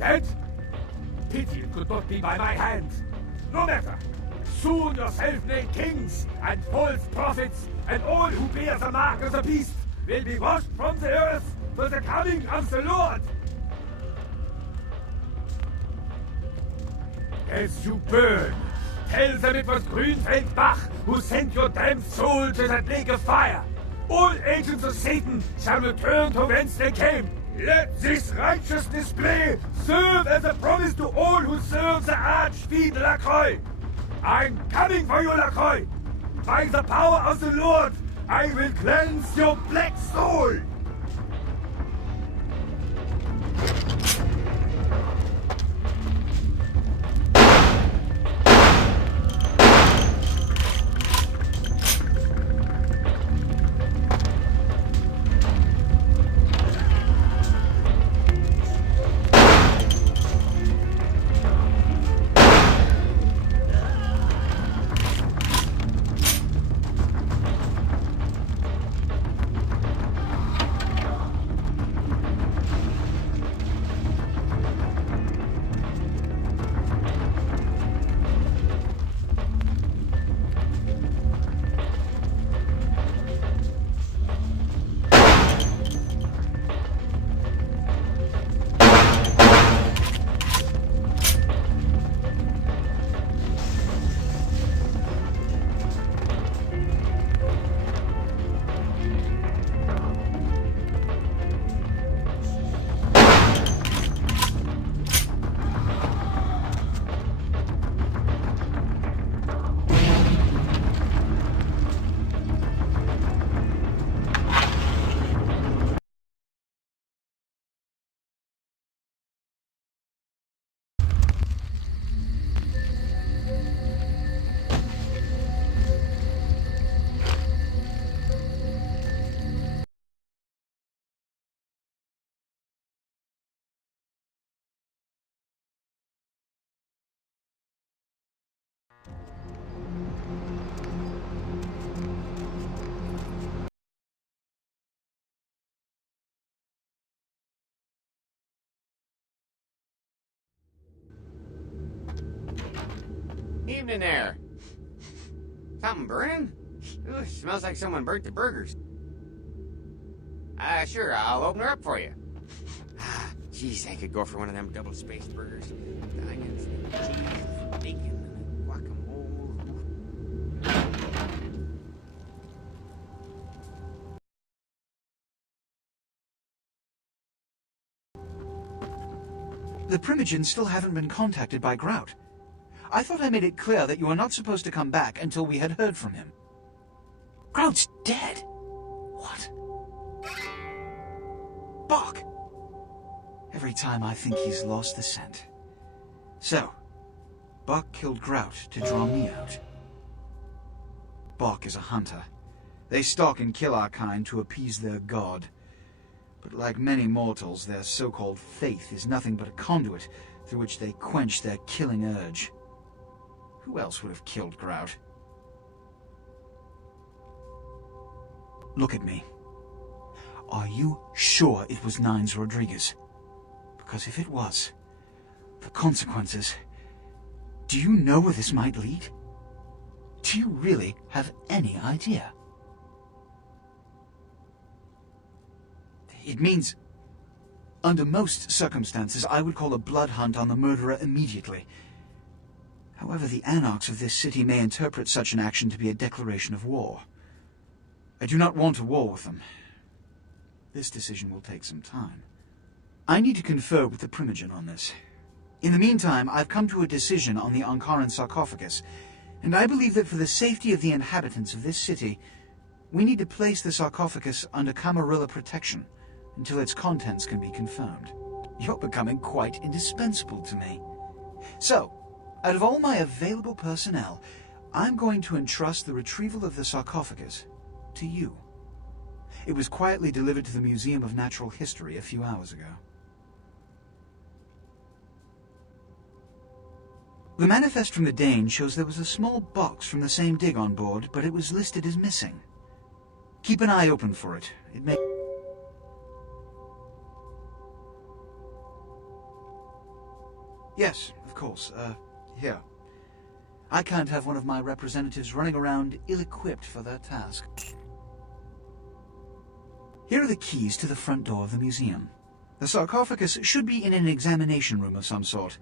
Instead, pity could not be by my hand. No matter. Soon your self-made kings and false prophets and all who bear the mark of the beast will be washed from the earth for the coming of the Lord. As you burn, tell them it was Grünfeld Bach who sent your damned soul to that lake of fire. All agents of Satan shall return to whence they came. Let this righteous display serve as a promise to all who serve the Archfiend Lacroix. I'm coming for you, Lacroix! By the power of the Lord, I will cleanse your black soul! Evening there. Something burning? Ooh, smells like someone burnt the burgers. Sure, I'll open her up for you. Jeez, I could go for one of them double-spaced burgers. The onions, cheese, bacon, guacamole. The Primogens still haven't been contacted by Grout. I thought I made it clear that you were not supposed to come back until we had heard from him. Grout's dead? What? Bach! Every time I think he's lost the scent. So, Bach killed Grout to draw me out. Bach is a hunter. They stalk and kill our kind to appease their god. But like many mortals, their so-called faith is nothing but a conduit through which they quench their killing urge. Who else would have killed Grout? Look at me. Are you sure it was Nines Rodriguez? Because if it was, the consequences... Do you know where this might lead? Do you really have any idea? It means, under most circumstances, I would call a blood hunt on the murderer immediately. However, the anarchs of this city may interpret such an action to be a declaration of war. I do not want a war with them. This decision will take some time. I need to confer with the Primogen on this. In the meantime, I've come to a decision on the Ankaran sarcophagus, and I believe that for the safety of the inhabitants of this city, we need to place the sarcophagus under Camarilla protection until its contents can be confirmed. You're becoming quite indispensable to me. So, out of all my available personnel, I'm going to entrust the retrieval of the sarcophagus to you. It was quietly delivered to the Museum of Natural History a few hours ago. The manifest from the Dane shows there was a small box from the same dig on board, but it was listed as missing. Keep an eye open for it. It may... Yes, of course. Here. I can't have one of my representatives running around ill-equipped for their task. Here are the keys to the front door of the museum. The sarcophagus should be in an examination room of some sort.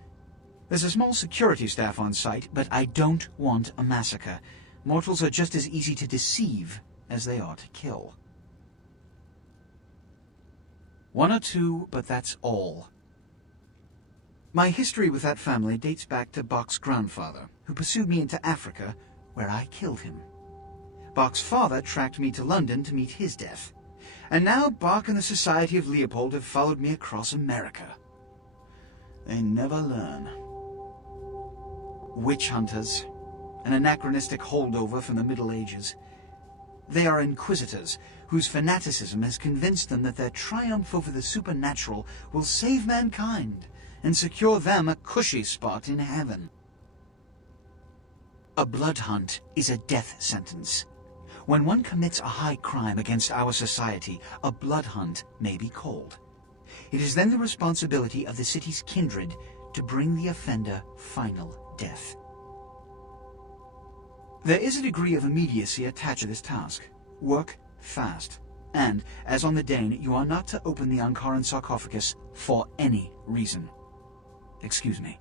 There's a small security staff on site, but I don't want a massacre. Mortals are just as easy to deceive as they are to kill. One or two, but that's all. My history with that family dates back to Bach's grandfather, who pursued me into Africa, where I killed him. Bach's father tracked me to London to meet his death. And now Bach and the Society of Leopold have followed me across America. They never learn. Witch hunters, an anachronistic holdover from the Middle Ages. They are inquisitors, whose fanaticism has convinced them that their triumph over the supernatural will save mankind and secure them a cushy spot in heaven. A blood hunt is a death sentence. When one commits a high crime against our society, a blood hunt may be called. It is then the responsibility of the city's kindred to bring the offender final death. There is a degree of immediacy attached to this task. Work fast. And, as on the Dane, you are not to open the Ankaran sarcophagus for any reason. Excuse me.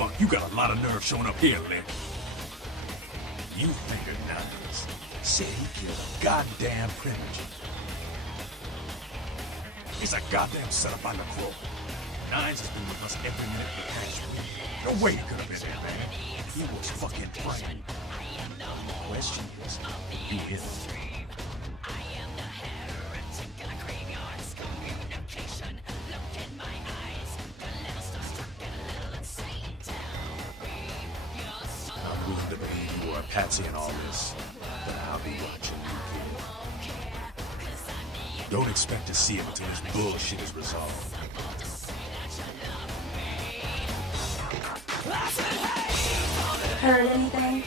Fuck, you got a lot of nerve showing up here, Lick. You figured Nines. Said he killed a goddamn primogen. He's a goddamn setup on the crow. Nines has been with us every minute for the past week. No way he could have been there, man. He was fucking praying. The question is, you hit him. I'm willing to believe you are a patsy in all this, but I'll be watching you, kid. Don't expect to see him until this bullshit is resolved. Heard anything?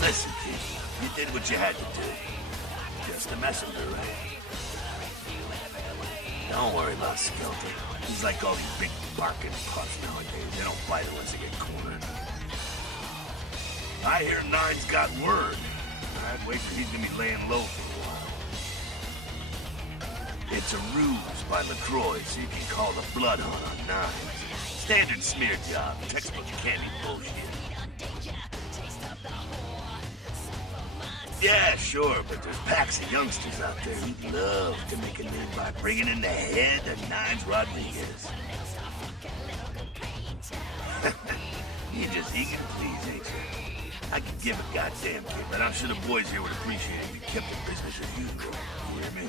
Listen, kid, you did what you had to do. Just a messenger, right? Don't worry about Skelter. He's like all these big barking pups nowadays. They don't bite unless they get cornered. I hear Nine's got word. I'd wait till he's gonna be laying low for a while. It's a ruse by LaCroix so you can call the blood hunt on Nines. Standard smear job, textbook candy bullshit. Yeah, sure, but there's packs of youngsters out there who'd love to make a name by bringing in the head of Nines Rodriguez. You just eager to please, ain't you? I could give a goddamn kid, but I'm sure the boys here would appreciate it if you kept the business as usual. You hear me?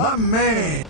My man!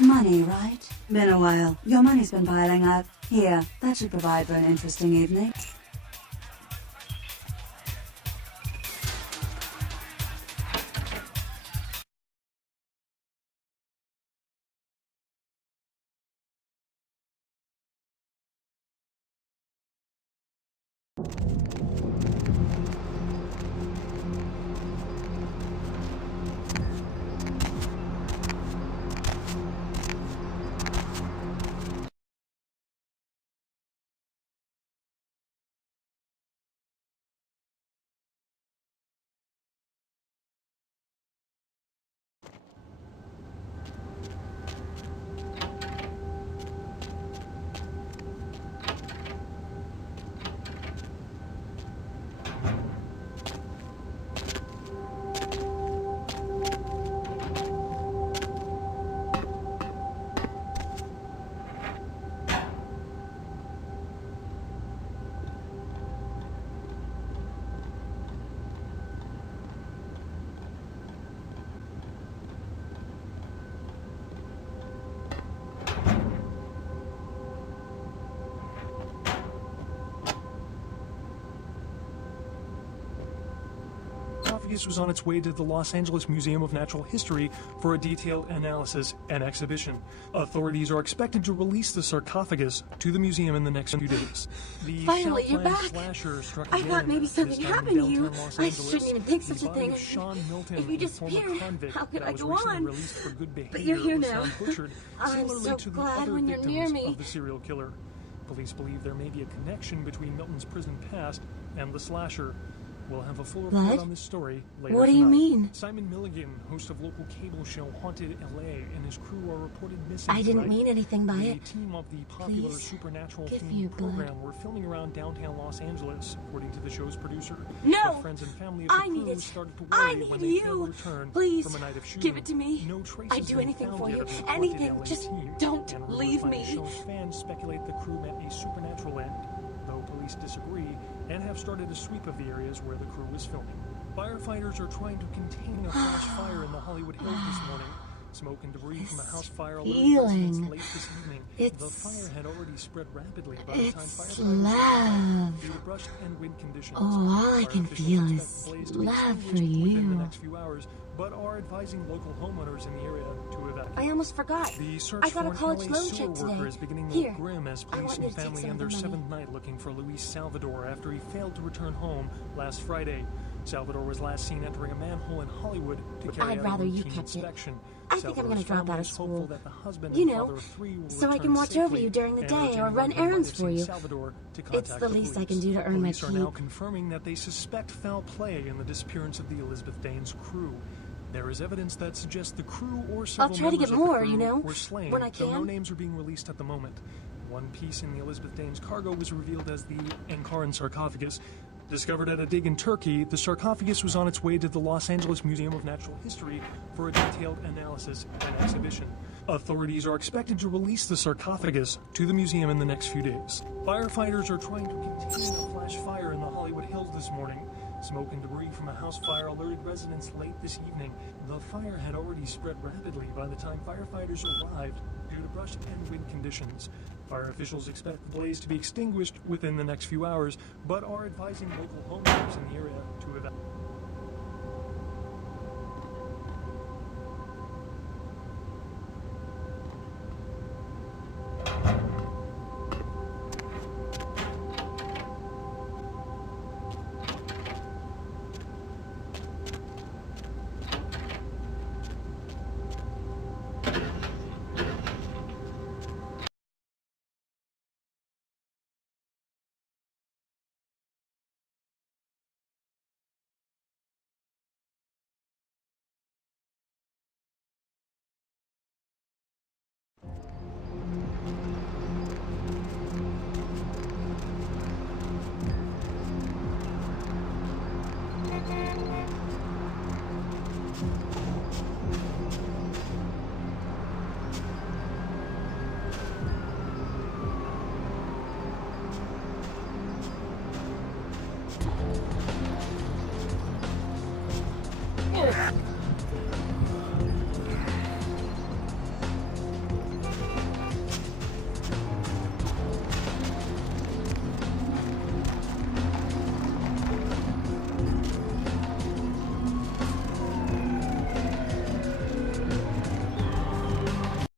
Money, right? Been a while. Your money's been piling up. Here, that should provide for an interesting evening. sarcophagus was on its way to the Los Angeles Museum of Natural History for a detailed analysis and exhibition. Authorities are expected to release the sarcophagus to the museum in the next few days. The Finally, you're Southland back. Slasher struck I again, thought maybe this something time in happened to you. downtown Los I Angeles. shouldn't even think The such a body thing. of Sean Milton, If you a former disappeared, convict how could that I was go recently on? released for good behavior, But you're here was now. found butchered, I'm similarly so to the glad other when you're victims near me. of the serial killer. Police believe there may be a connection between Milton's prison past and the slasher. We'll have a full report What? on this story later What do you tonight. mean? Simon Milligan, host of local cable show Haunted LA, and his crew are reported missing I didn't tonight. mean anything by The it. team of the popular Please, supernatural give me themed your blood. program were filming around downtown Los Angeles, according to the show's producer. No! But friends and family of the I crew need it. started to I worry when need they failed you. to return Please, from a night of shooting. give it to me. No traces I'd do have been anything found for yet you. of the collected Anything. LA Just team, don't and rumors leave by the me. show's fans speculate the crew met a supernatural end, though police disagree and have started a sweep of the areas where the crew was filming. Firefighters are trying to contain a flash fire in the Hollywood Hills this morning. Smoke and debris from a house fire alerted residents feeling. late this evening. The It's- fire had already spread rapidly by the time It's firefighters love. arrived due to brush and wind conditions. Oh, all I Fire can officials feel expect is the blaze to be love for extinguished within the you. next few hours, but are advising local homeowners in the area to evacuate. I almost forgot. The search I got for a an college LA loan sewer check worker today. is beginning to Here, look grim as I police want you and to take family some end of their the money. seventh night looking for Luis Salvador after he failed to return home last Friday. Salvador was last seen entering a manhole in Hollywood to carry I'd out rather a you routine kept it. inspection. I think I'm Salvador's gonna drop family out of is hopeful school. that the husband You and know, father of three will so I return can watch over safely you during the and day urge or anyone run who might have errands for seen you. Salvador to It's contact the least I police. can do to earn my Police are now keep. confirming that they suspect foul play in the disappearance of the Elizabeth Danes crew. There is evidence that suggests the crew or several try to members get of the more, crew you know, were slain, when I though no can. names are being released at the moment. One piece in the Elizabeth Danes cargo was revealed as the Ankaran sarcophagus. Discovered at a dig in Turkey, the sarcophagus was on its way to the Los Angeles Museum of Natural History for a detailed analysis and exhibition. Authorities are expected to release the sarcophagus to the museum in the next few days. Firefighters are trying to contain a flash fire in the Hollywood Hills this morning. Smoke and debris from a house fire alerted residents late this evening. The fire had already spread rapidly by the time firefighters arrived due to brush and wind conditions. Fire officials expect the blaze to be extinguished within the next few hours, but are advising local homeowners in the area to evacuate.